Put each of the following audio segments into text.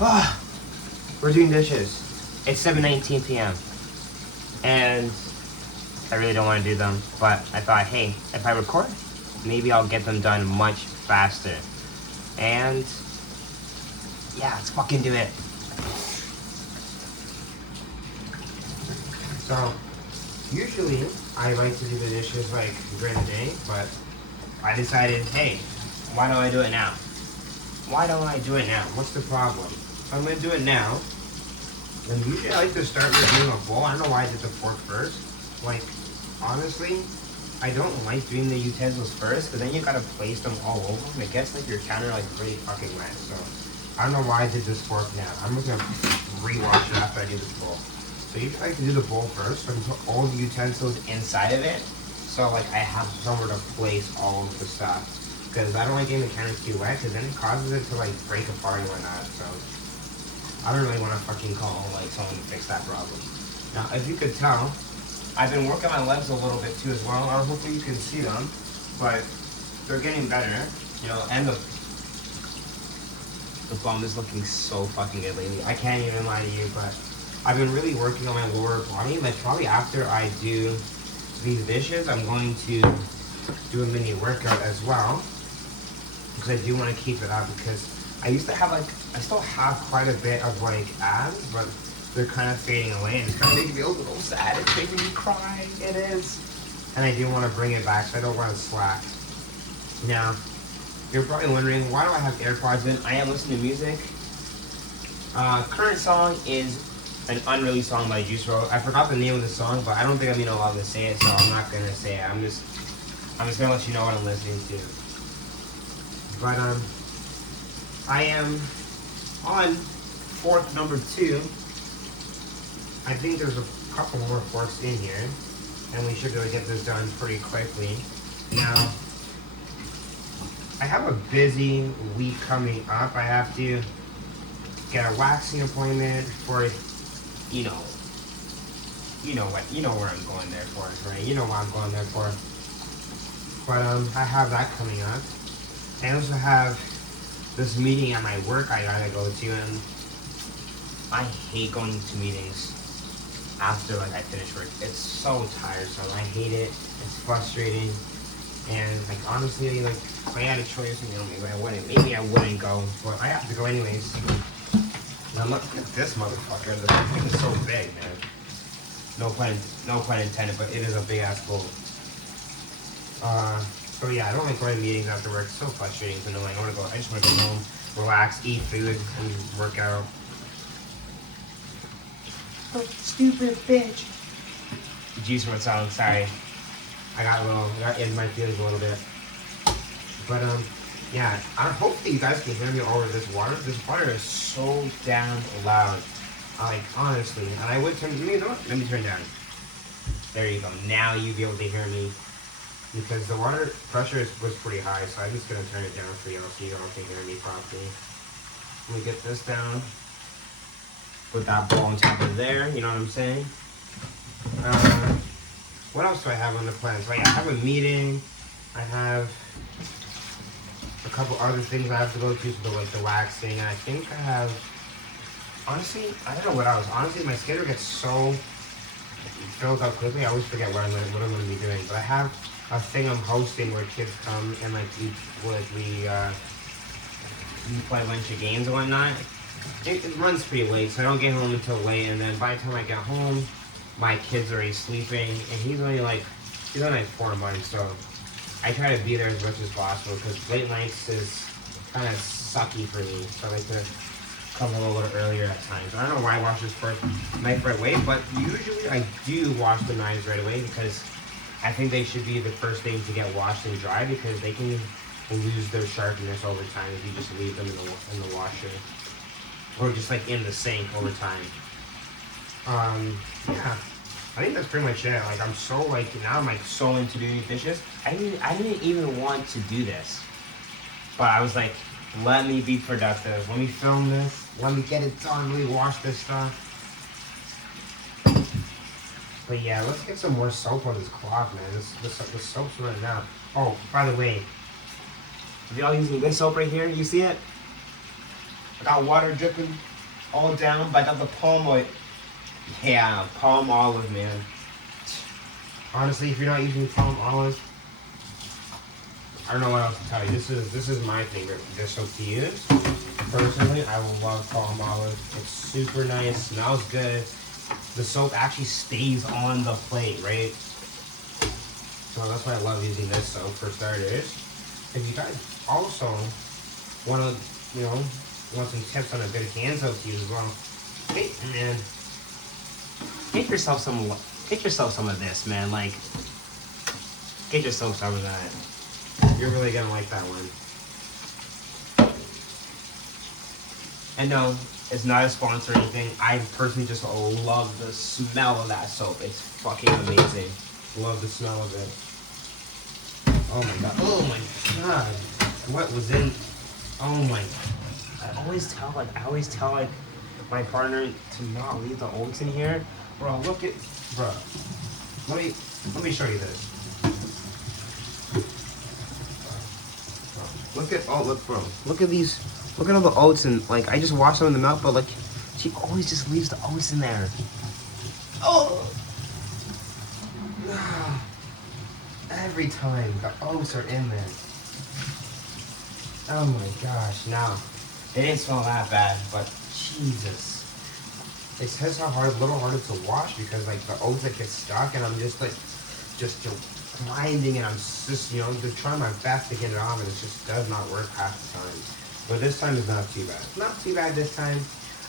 Ah, we're doing dishes. It's 7:19 p.m. and I really don't want to do them, but I thought, hey, if I record, maybe I'll get them done much faster. And yeah, let's fucking do it. So usually I like to do the dishes like during the day, but I decided, hey, why don't I do it now? Why don't I do it now? What's the problem? So I'm gonna do it now. And usually I like to start with doing a bowl. I don't know why I did the fork first. Like, honestly, I don't like doing the utensils first, because then you gotta place them all over them. It gets like your counter like really fucking wet. So I don't know why I did this fork now. I'm just gonna rewash it after I do this bowl. So usually I like to do the bowl first, so I can put all the utensils inside of it. So like I have somewhere to place all of the stuff. Because I don't like getting the counter too wet, because then it causes it to like break apart and whatnot. So I don't really want to fucking call like someone to fix that problem. Now, as you could tell, I've been working my legs a little bit too as well. Or hopefully you can see them, but they're getting better. You know, and the bum is looking so fucking good lately. I can't even lie to you, but I've been really working on my lower body. Like probably after I do these dishes, I'm going to do a mini workout as well, because I do want to keep it up, because I used to have like, I still have quite a bit of like abs, but they're kind of fading away, and it's kind of making me a little sad. It's making me cry. It is. And I do want to bring it back, so I don't want to slack. Now, you're probably wondering, why do I have AirPods in? I am listening to music. Current song is an unreleased song by Juice WRLD. I forgot the name of the song, but I don't think I'm even allowed to say it, so I'm not gonna say it. I'm just gonna let you know what I'm listening to. But I am on fork number 2. I think there's a couple more forks in here, and we should be able to get this done pretty quickly. Now, I have a busy week coming up. I have to get a waxing appointment for, you know where I'm going there for, right? You know what I'm going there for. But I have that coming up. I also have this meeting at my work I gotta go to, and I hate going to meetings after like I finish work. It's so tiresome. I hate it. It's frustrating. And like honestly, like if I had a choice, you know, maybe I wouldn't go, but I have to go anyways. Now look at this motherfucker. The thing is so big, man. No pun intended, but it is a big ass bowl. So yeah, I don't like going to meetings after work. It's so frustrating. It's annoying. I just want to go home, relax, eat food, and work out. Oh, stupid bitch. Juice WRLD song. Sorry, I got in my feelings a little bit. But yeah. Hopefully you guys can hear me over this water. This water is so damn loud. Like honestly, and I would turn. Let me turn down. There you go. Now you'll be able to hear me. Because the water pressure was pretty high, so I'm just going to turn it down for you so you all can hear me properly. Let me get this down. Put that bowl on top of there, you know what I'm saying? What else do I have on the plan? So yeah, I have a meeting. I have a couple other things I have to go to, so like the waxing. And I think I have, honestly, I don't know what else. Honestly, my schedule gets so filled up quickly, I always forget what I'm going to be doing. But I have a thing I'm hosting where kids come and like we play a bunch of games and whatnot. It runs pretty late, so I don't get home until late, and then by the time I get home, my kid's already sleeping, and he's only like 4 months, so I try to be there as much as possible, because late nights is kind of sucky for me, so I like to come home a little earlier at times. I don't know why I wash this knife right away, but usually I do wash the knives right away, because I think they should be the first thing to get washed and dry, because they can lose their sharpness over time if you just leave them in the washer, or just like in the sink over time. Yeah, I think that's pretty much it. Like I'm so like now I'm like so into doing dishes. I didn't even want to do this, but I was like, let me be productive. Let me film this. Let me get it done. Let me wash this stuff. But yeah, let's get some more soap on this cloth, man. The soap's running out. Oh, by the way, are y'all using this soap right here? You see it? I got water dripping all down, but I got the palm oil. Yeah, palm olive, man. Honestly, if you're not using palm olive, I don't know what else to tell you. This is my favorite dish soap to use. Personally, I will love palm olive. It's super nice, smells good. The soap actually stays on the plate, right? So that's why I love using this soap for starters. If you guys also want to, want some tips on a good hand soap to use as well, hey man, get yourself some of this, man. Like, get yourself some of that. You're really gonna like that one. And no, it's not a sponsor or anything. I personally just love the smell of that soap. It's fucking amazing. Love the smell of it. Oh my god. Oh my god. What was in? Oh my. I always tell my partner to not leave the oats in here. Bro, look at, bro. Let me show you this. Bro. Look at these. Look at all the oats, and like I just wash them in the milk, but like she always just leaves the oats in there. Oh. Every time the oats are in there. Oh my gosh, no. It didn't smell that bad, but Jesus. It says a little harder to wash because like the oats that get stuck, and I'm just grinding, and I'm just, just trying my best to get it off, and it just does not work half the time. But this time is not too bad. Not too bad this time.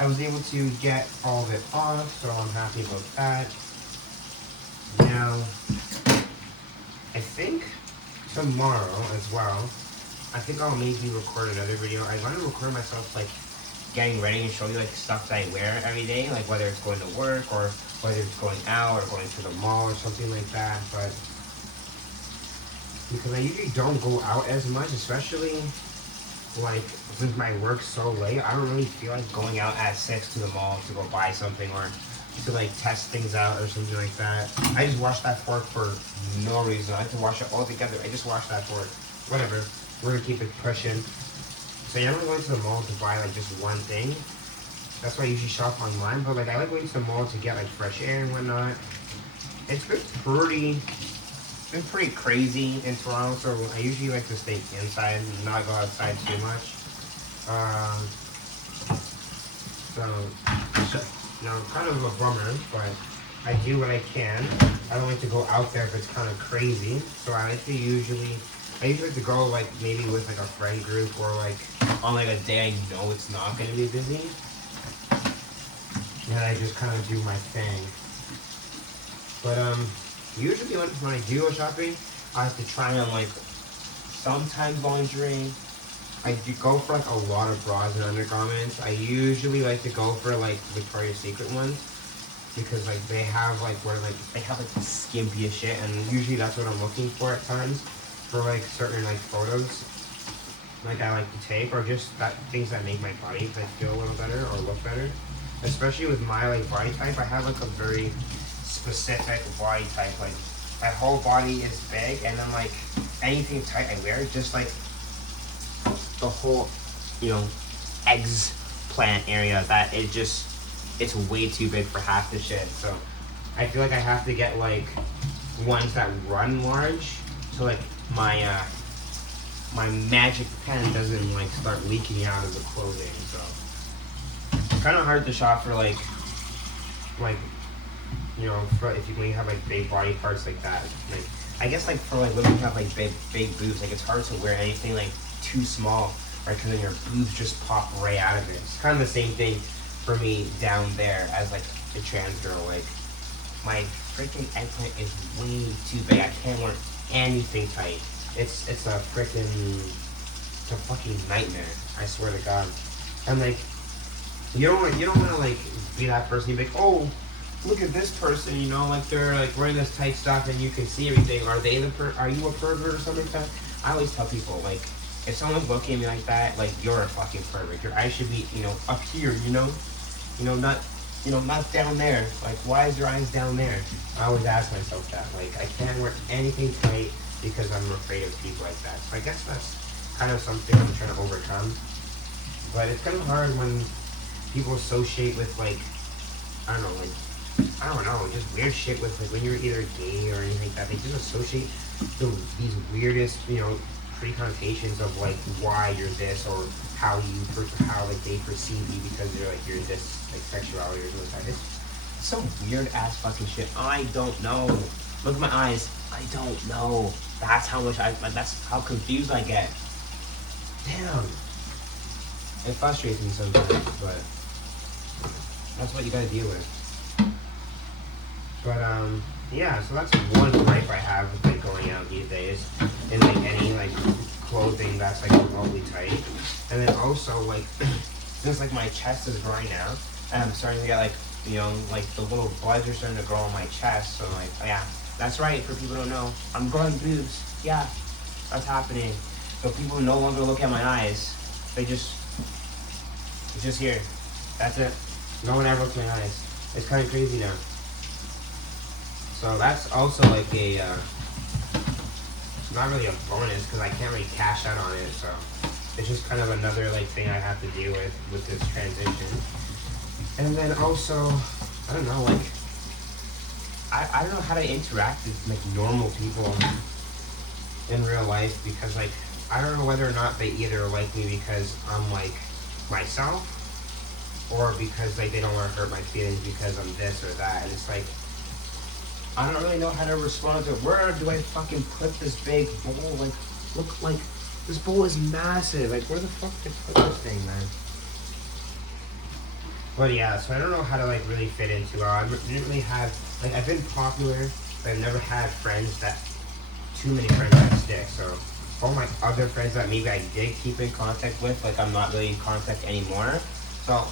I was able to get all of it off, so I'm happy about that. Now, I think tomorrow as well, I think I'll maybe record another video. I want to record myself like getting ready and show you like stuff that I wear every day, like whether it's going to work or whether it's going out or going to the mall or something like that. But because I usually don't go out as much, especially like since my work's so late, I don't really feel like going out at 6 to the mall to go buy something or to like test things out or something like that. I just wash that fork for no reason. I like to wash it all together. I just wash that fork. Whatever. We're gonna keep it pushing. So yeah, I'm not going to the mall to buy like just one thing. That's why I usually shop online. But like I like going to the mall to get like fresh air and whatnot. It's been pretty crazy in Toronto, so I usually like to stay inside and not go outside too much. Kind of a bummer, but I do what I can. I don't like to go out there if it's kind of crazy, so I usually like to go like maybe with like a friend group or like on like a day I know it's not going to be busy, and I just kind of do my thing. But usually when I do go shopping, I have to try on like sometimes lingerie. I do go for like a lot of bras and undergarments. I usually like to go for like Victoria's Secret ones because like they have like the skimpiest shit, and usually that's what I'm looking for at times for like certain like photos like I like to take, or just things that make my body like feel a little better or look better. Especially with my like body type, I have like a very specific body type. Like my whole body is big, and then like anything tight I wear, just like the whole eggs plant area, that it's way too big for half the shit. So I feel like I have to get like ones that run large, so like my magic pen doesn't like start leaking out of the clothing. So it's kind of hard to shop for like for when you have like big body parts like that. Like I guess like for like women who have like big boobs, like it's hard to wear anything like too small, right? Because then your boobs just pop right out of it. It's kind of the same thing for me down there as like a trans girl. Like my freaking eggplant is way too big. I can't wear anything tight. It's a fucking nightmare. I swear to God. And like you don't want to like be that person. You be like, oh, look at this person, like they're like wearing this tight stuff and you can see everything. Are you a pervert or something like that? I always tell people, like, if someone's looking at me like that, like, you're a fucking pervert. Your eyes should be, up here, not down there. Like, why is your eyes down there? I always ask myself that. Like, I can't wear anything tight because I'm afraid of people like that. So I guess that's kind of something I'm trying to overcome. But it's kind of hard when people associate with like, I don't know, like, I don't know, just weird shit with like when you're either gay or anything like that. They just associate these weirdest, pre connotations of like why you're this or how how like they perceive you because you're this like sexuality or something like that. It's some weird ass fucking shit. I don't know. Look at my eyes. I don't know. That's how much that's how confused I get. Damn. It frustrates me sometimes, but that's what you gotta deal with. But yeah, so that's one gripe I have with like going out these days, and like any like clothing that's like remotely tight. And then also like since like my chest is growing now, and I'm starting to get like like the little buds are starting to grow on my chest. So like yeah, that's right. For people who don't know, I'm growing boobs. Yeah, that's happening. So people no longer look at my eyes. They it's just here. That's it. No one ever looks at my eyes. It's kind of crazy now. So that's also like a, not really a bonus because I can't really cash out on it. So it's just kind of another like thing I have to deal with this transition. And then also, I don't know, like, I don't know how to interact with like normal people in real life because like, I don't know whether or not they either like me because I'm like myself or because like they don't want to hurt my feelings because I'm this or that. And it's like, I don't really know how to respond to it. Where do I fucking put this big bowl? Like, look, like, this bowl is massive. Like, where the fuck did I put this thing, man? But yeah, so I don't know how to, like, really fit into it. I didn't really have, like, I've been popular, but I've never had too many friends that stick. So, all my other friends that maybe I did keep in contact with, like, I'm not really in contact anymore. So,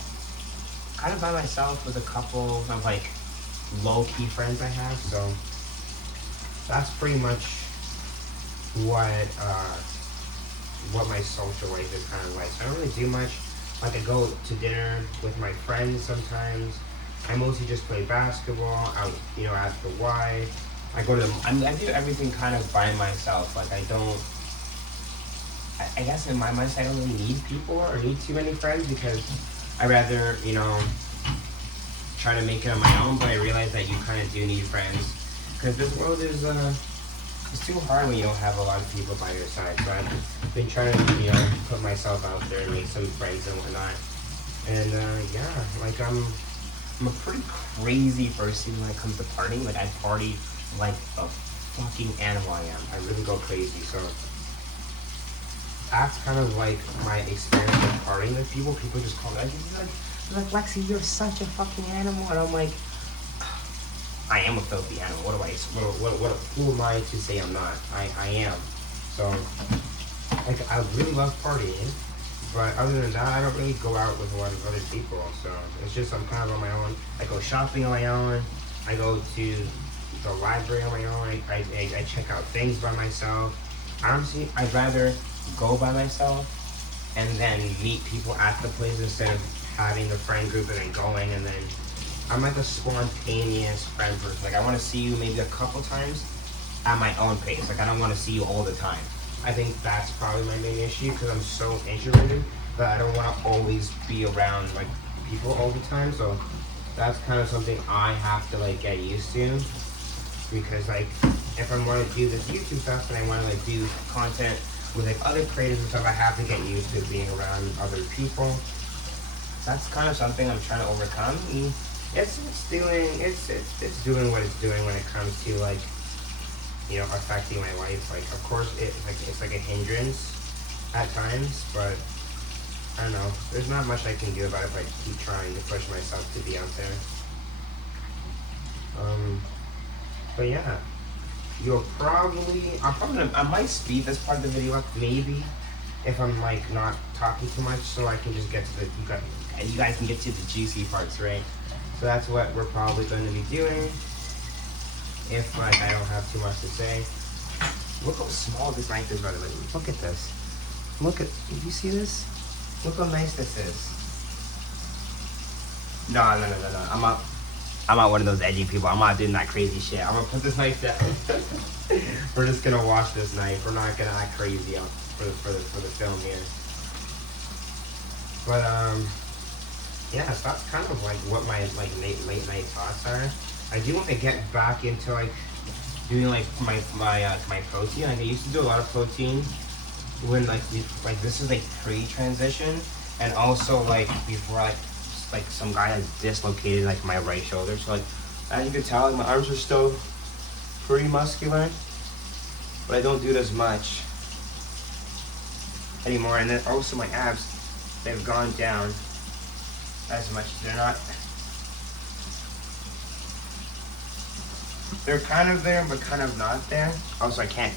kind of by myself with a couple of, like, low-key friends I have, so that's pretty much what my social life is kind of like. So I don't really do much. Like I go to dinner with my friends sometimes. I mostly just play basketball out, at the Y. I go to I do everything kind of by myself. Like I don't. I guess in my mind I don't really need people or need too many friends because I rather try to make it on my own, but I realize that you kind of do need friends because this world is it's too hard when you don't have a lot of people by your side. So I've been trying to put myself out there and make some friends and whatnot. And yeah, like I'm a pretty crazy person when it comes to partying. Like I party like a fucking animal. I really go crazy. So that's kind of like my experience with partying with people. People just call me like, Lexi, you're such a fucking animal. And I'm like, I am a filthy animal. Who am I to say I'm not? I am. So, like, I really love partying. But other than that, I don't really go out with a lot of other people. So, it's just I'm kind of on my own. I go shopping on my own. I go to the library on my own. I check out things by myself. Honestly, I'd rather go by myself and then meet people at the place instead of having the friend group and then going, and then I'm like a spontaneous friend person. Like I want to see you maybe a couple times at my own pace. Like I don't want to see you all the time. I think that's probably my main issue because I'm so introverted that I don't want to always be around like people all the time. So that's kind of something I have to like get used to because like if I want to do this YouTube stuff and I want to like do content with like other creators and stuff, I have to get used to being around other people. That's kind of something I'm trying to overcome. And it's doing what it's doing when it comes to like affecting my life. Like of course it's like a hindrance at times, but I don't know. There's not much I can do about it, but I keep trying to push myself to be out there. But yeah, I might speed this part of the video up maybe if I'm like not talking too much, so I can just get to you guys can get to the juicy parts, right? So that's what we're probably going to be doing if like I don't have too much to say. Look how small this knife is, by the way. Look at this. You see this? Look how nice this is. No. I'm not one of those edgy people. I'm not doing that crazy shit. I'm gonna put this knife down. We're just gonna wash this knife. We're not gonna act crazy for the film here. But yeah, so that's kind of like what my like late night thoughts are. I do want to get back into like doing like my protein. Like I used to do a lot of protein when like this is like pre-transition, and also like before like some guy has dislocated like my right shoulder. So like as you can tell, like, my arms are still pretty muscular, but I don't do it as much anymore. And then also my abs, they've gone down as much. They're kind of there, but kind of not there. Also, I can't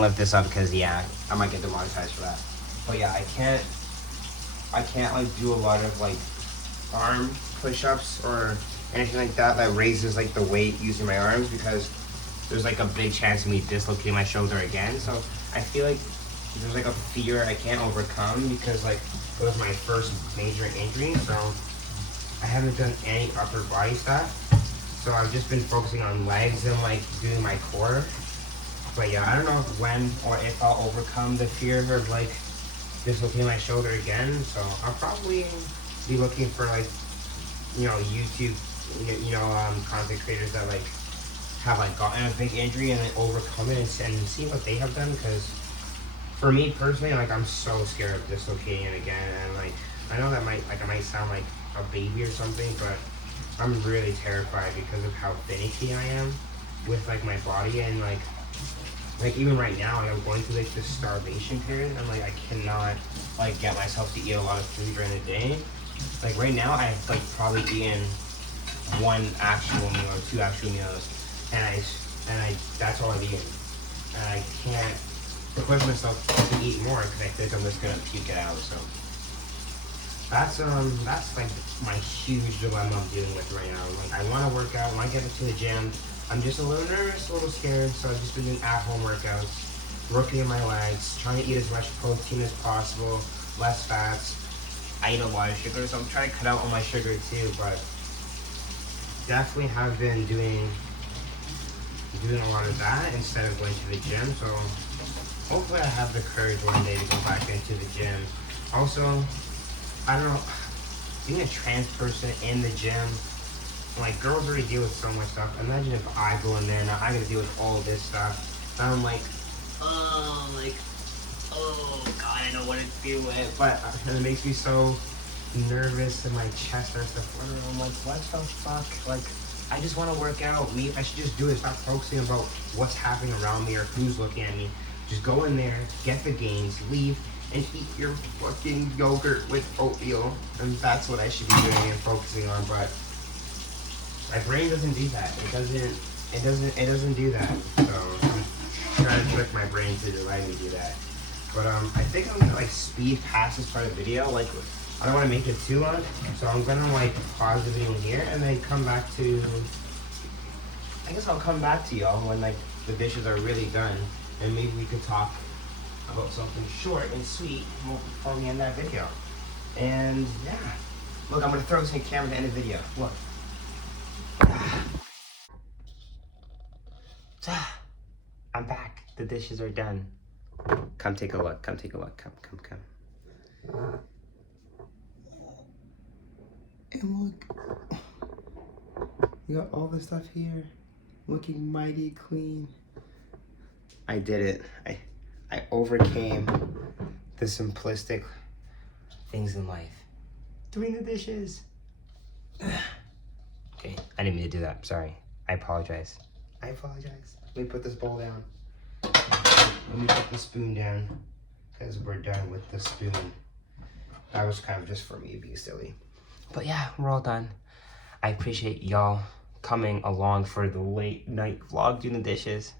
lift this up because yeah, I might get demonetized for that. But yeah, I can't like do a lot of like arm push-ups or anything like that that raises like the weight using my arms, because there's like a big chance of me dislocating my shoulder again. So I feel like there's like a fear I can't overcome, because like it was my first major injury. So I haven't done any upper body stuff. So I've just been focusing on legs and like doing my core. But yeah, I don't know when or if I'll overcome the fear of like dislocating my shoulder again. So I'll probably be looking for like, you know, YouTube, content creators that like have like gotten a big injury and then overcome it, and see what they have done. Because for me personally, like I'm so scared of dislocating it again. And like I know that I might sound like a baby or something, but I'm really terrified because of how finicky I am with like my body. And like even right now, like, I'm going through like this starvation period, and like I cannot like get myself to eat a lot of food during the day. Like right now, I've like probably eaten one actual meal or two actual meals, and I that's all I've eaten. And I can't push myself to eat more because I think I'm just gonna puke it out. So that's like my huge dilemma I'm dealing with right now. Like I want to work out, I want to get into the gym. I'm just a little nervous, a little scared, so I've just been doing at-home workouts, working in my legs, trying to eat as much protein as possible, less fats. I eat a lot of sugar, so I'm trying to cut out all my sugar too, but definitely have been doing a lot of that instead of going to the gym. So hopefully I have the courage one day to go back into the gym. Also, I don't know, being a trans person in the gym, like girls already deal with so much stuff. Imagine if I go in there and I gotta deal with all this stuff. And I'm like, oh God, I don't want to do it. But it makes me so nervous in my chest and stuff. I'm like, what the fuck? Like, I just want to work out. I should just do it. Stop focusing about what's happening around me or who's looking at me. Just go in there, get the gains, leave, and eat your fucking yogurt with oatmeal. And that's what I should be doing and focusing on. But my brain doesn't do that. It doesn't do that. So I'm trying to trick my brain to let me do that. But I think I'm gonna like speed past this part of the video. Like I don't want to make it too long, so I'm gonna like pause the video here and then come back to. I guess I'll come back to y'all when like the dishes are really done, and maybe we could talk about something short and sweet before we end that video. And yeah, look, I'm gonna throw this in camera to end the video. Look. I'm back. The dishes are done. Come take a look. Come take a look. Come. And look, you got all the stuff here, looking mighty clean. I did it. I overcame the simplistic things in life. Doing the dishes. Okay, I didn't mean to do that. Sorry. I apologize. Let me put this bowl down. Let me put the spoon down, because we're done with the spoon. That was kind of just for me being silly. But yeah, we're all done. I appreciate y'all coming along for the late night vlog doing the dishes.